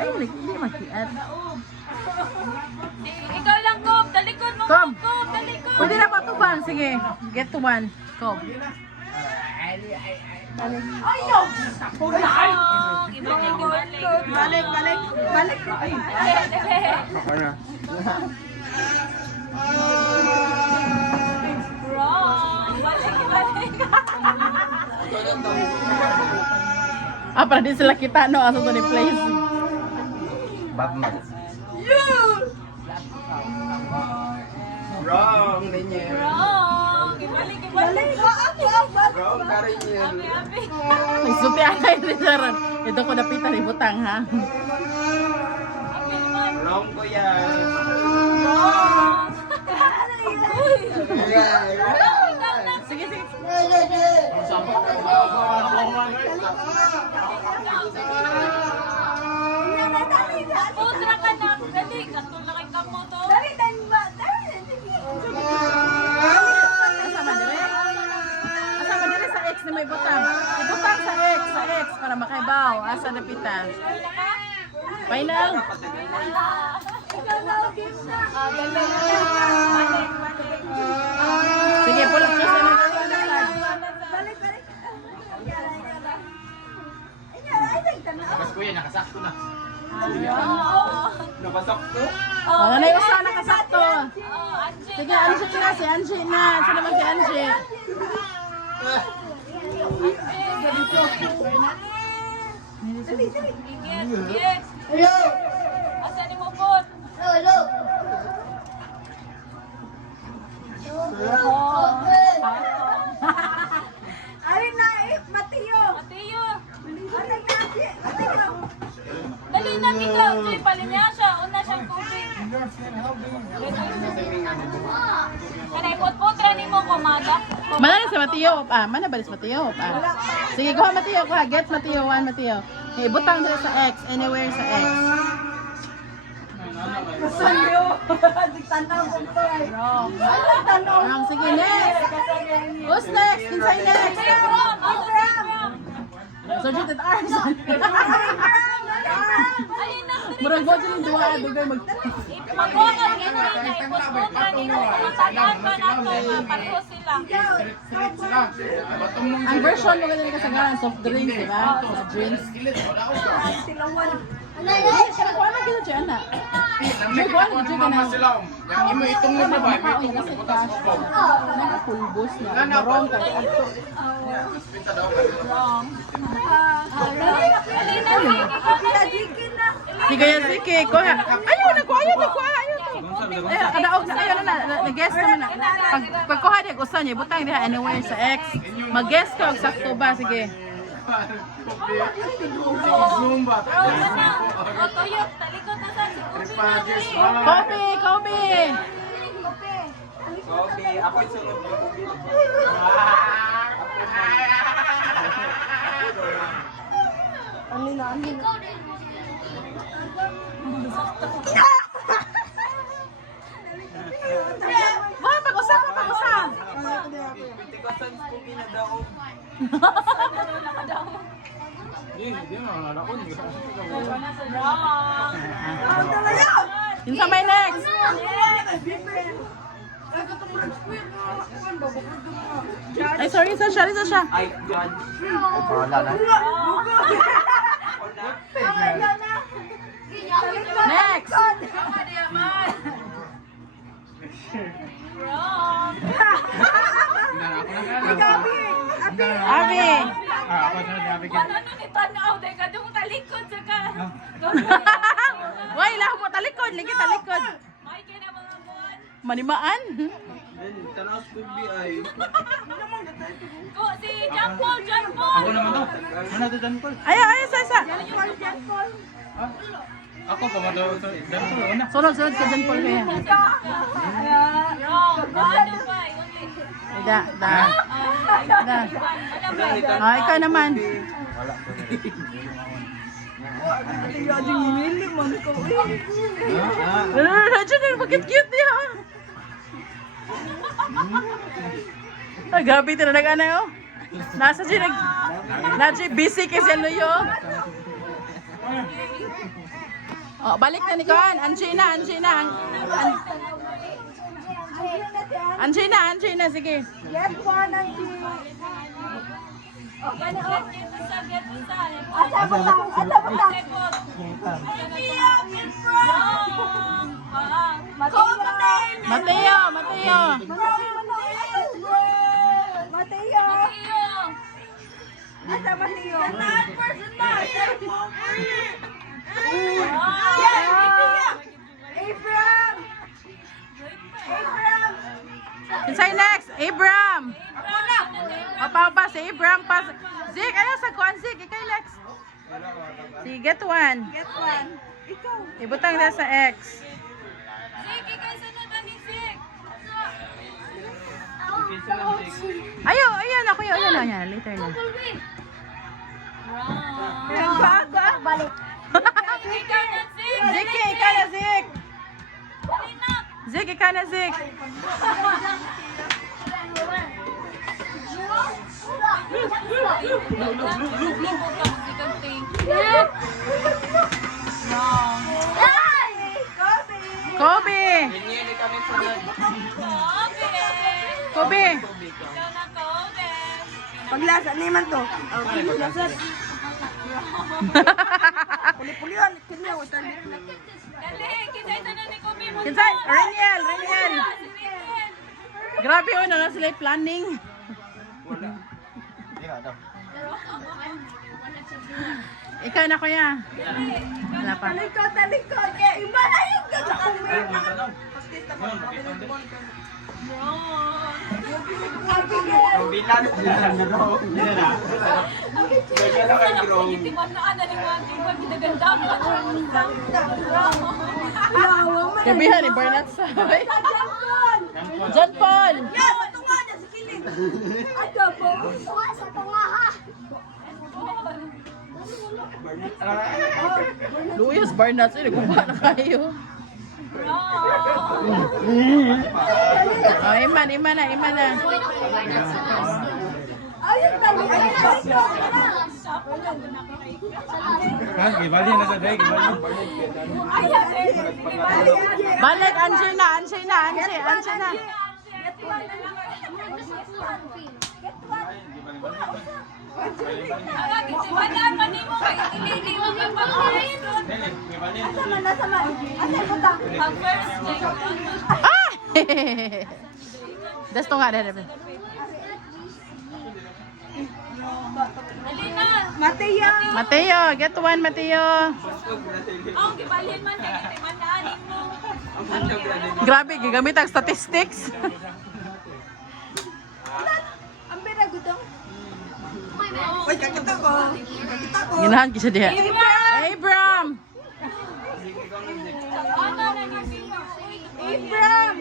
Ay, hindi makiat. Ikaw lang, Kob. Talikod mo, Kob. Kob. Talikod. Pwede na patubang. Sige, get to one. Kob. Ayaw! Ibalik. Balik. Ay. Wrong. Balik. Para di sila kita, no? Asa to ni place. Batman. Wrong, niya. Wrong. Ibalik. Wrong, kari niya. Abi. Nagsuti akay ni Sharon. Ito ko napitan ni Butang, ha? Abi naman. Wrong ko yan. Wrong. Uy. Sige. Putra ka na. Dali. Katulakay ka mo to. Asama dire sa X na may butang. Ibutang sa X para makaibaw. Asa napitan. Final. Sige, pulot ko sa mga Mas kuya, nakasakto na. Napasok ko. Wala na yung usa nakasakto. Angie. Sige, Angie na. Si Angie na. Sino naman si Angie? Yes. Asa ni mo po? Matiyo. Dali na ikaw, Jay, palinya siya. Una siyang tubig. Kanay pot-potra ni mo, kumada. Mana ni si Mateo? Mana ba ni si Mateo? Sige, kuha Mateo. Kuha. Get Mateo. One Mateo. Ibutang dito sa X. Anywhere sa X. Wrong. Sige, next. Who's next? Kinsay next? So, dito at arms. Murag mo dyan yung duwa. Dugay mag... Magbuha ka rin na, ipot-potra ni mo. Kumatagaan ba na ito? Pareho sila. Ang version mo ganun kasagaran, soft drinks, di ba? Soft drinks. Kuha na gina dyan na. Kuha na dyan na. Yang imo itong mo ba? Makaon na kasi cash. Nakapulbos na. Marong ka. Wrong. Dali na, Sige, sige. Kuha. Ayaw na ko. Kadaog na kayo na. Nag-guess naman na. Pagkuha niya, gusto niya. Butang niya anywhere sa X. Mag-guess ka. Sakto ba? Sige. Sige, zoom ba? Tuyok, talikod na sa si Kobe. Okay, ako'y sunod ko. Wah, pag-usap. Pitikasan ko pinadaog. Hindi na nakakon. Wrong. Yung sa may next. Ay, sorry, Sasha. Ay, God. Wala na. Next. Wrong. Abi. Ako na dabi ka. Ano ni tanaw? Dahil ka doon talikod sa ka. Why, lahat mo talikod. Lagi talikod. May kaya na mga buwan. Manimaan. Tanaw ko ay. Ko, si John Paul. Ako naman to. Ano to Dan Paul? Ay, Sasa. Ako pa mo to Dan Paul una. Sunod ka dyan, Paul, kaya. Wrong. Ano ba? Da. Ikaw naman. Diyan, bakit cute niya? Ay, gabi ito na nag-ano yun. Nasa siya busy kasi ano yun. Oh, balik na ni Kuan. Anjina. Anjina, sige. Get one and two. Get isa. Asa butang. Mateo. Mateo. Asa Mateo? Abraham. Inside next, Abram. Apa si Abram pas. Zik, ayo sa Kuan Zik, ikay next. Sige, get one. Get one. Ikaw. Ibutang na sa X. Ayo, ako yun. Yan, later na. Balik. Zik, ikaw na Zik. Zik, ikaw na Zik. Kobe. Hindi kami sunod. Kobe. Paglasa, naman to. Okay, paglasa. Puli-pulian, kanya ko tali. Kinsay, Reniel. Grabe oh, na sila planning. Wala. Ikaw na kuya. Wala pa. Talikod. Iba na yung gagawin. Bilan. Kabihan ni Bernat sa. John Paul. Luis Bernat sila kuha na kayo. Oh, iman na. Gibali na sa day, gibali. Balik, Anjina. Ah! Das to nga rin. Mateo, get one, Mateo. Grabe, gigamit ang statistics. Ang pinagutong. Uy, kakita ko. Ginahan kisa diha. Abram. Abraham!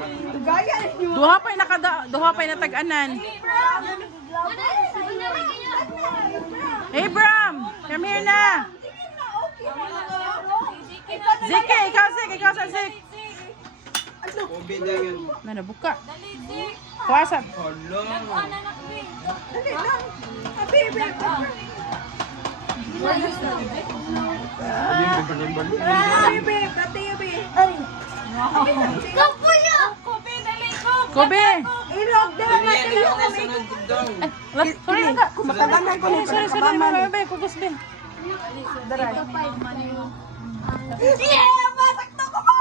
Gaya niyo! Duha pa'y natag-anan. Abram, come here na. Zike, ikaw sa Zik. Kobe na yun. Mana buka. Kuasa. Hala. Dali lang! Abi, Kobe. Ilog din ang Yan Mateo! na sunod dong. Sorry na ka. Kumatabangan ko nito. Sorry, mabay, kugos be. Yeah! Masakto ko ba?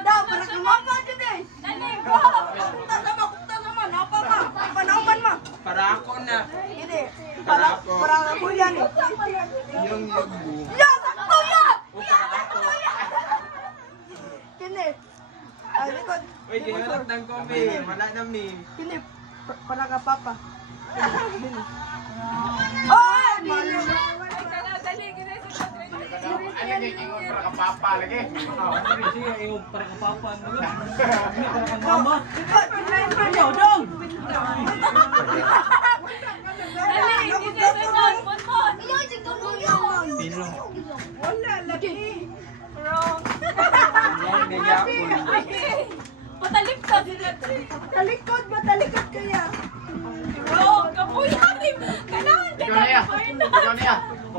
Daw, para kumama dyan eh! Kunta naman! Apa ma? Panaupan ma! Para ako na. Hindi. Para ako yan eh. Yung yugo. Ya! Sakto ya! O para ako. Kini. Ay, likod. Uy, ginulot ng Kobe. Wala na mi. Kini. Para ka papa. Oh! Malo! Wala, lagi. Talikod, matalikod kaya.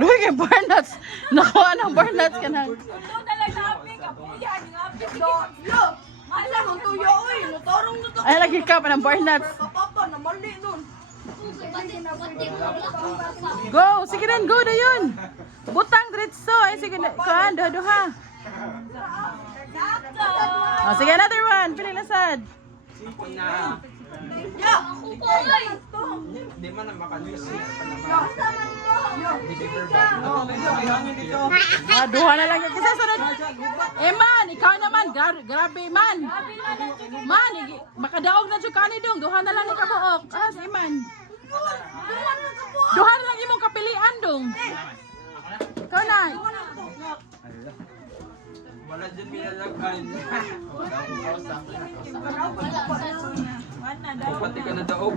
Luwi kay Barnats. Nakuha ng Barnats ka na. Yo! Ala, ang tuyo, uy! Natarong na to! Ay, lagi ka pa ng Barnats. Kapapa, namali nun! Go! Sige rin, go na yun. Butang diretso. Ay, sige na. Kuhan, duha-duha. Oh, sige, another one. Pili na sad. Sipon na. Yo! Hindi man na makalisi. Ah, duha na lang yan. Kasi sunod. Man, ikaw naman. Grabe, man. Man, makadaog na siya kanidong. Duha na lang ikabuok. Ah, si man. Duha na lang imong kapilian dong. Ikaw na. Wala dyan binalagan. Pati ka na daog.